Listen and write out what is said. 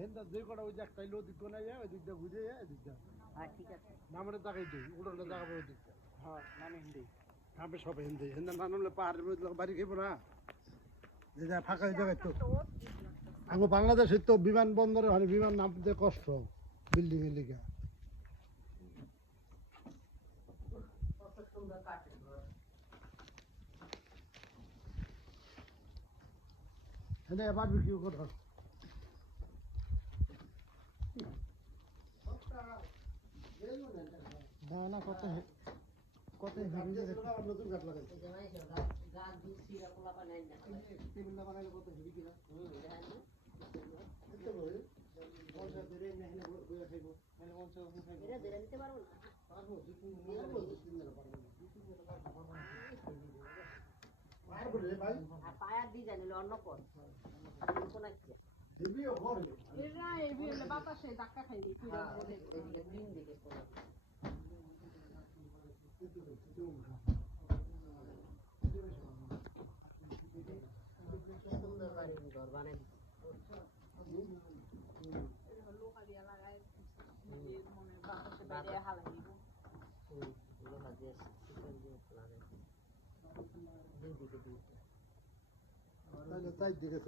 হেন্দা যে কটা ওই যে একটা নদী কোনায় যায় ওই দিকটা ঘুরে যায় ওই দিকটা। হ্যাঁ ঠিক আছে। নামের জায়গায় দিই উড়ানোর জায়গা ওই দিকটা। হ্যাঁ নামে হিন্দি। খাবে সব হিন্দি হেন্দা না নামলে পাহাড়ের মধ্যে বাড়ি খেবো না। যে যা ফাঁকা জায়গায় তো আমি বাংলাদেশের তো বিমানবন্দরে হয় বিমান নামতে কষ্ট বিল্ডিং এর লিগা। হেন্দা এবার বিক্রি করো। না কত কত নতুন গাছ লাগাইছে গাছ দুধ সিরা পোলা বানাই না। টেবিলটা বানাইলে কত হেবি কিনা এটা ধরে নিতে পারবো না। আর পায়ার ডিজাইন হলো অন্য পথ কোন একটা এরা এই বিলে বাতাসে ধাক্কা খাইবে পুরো বলে এদিকে তিন দিকে কোন সুন্দর বাড়ি ঘর বানাই লোহা দিয়া লাগায় মনে বাতাসে বাইরে হালাই দিব লোহা দিয়ে শিকল দিয়ে লাগাই দুই দিকে তাই দিকে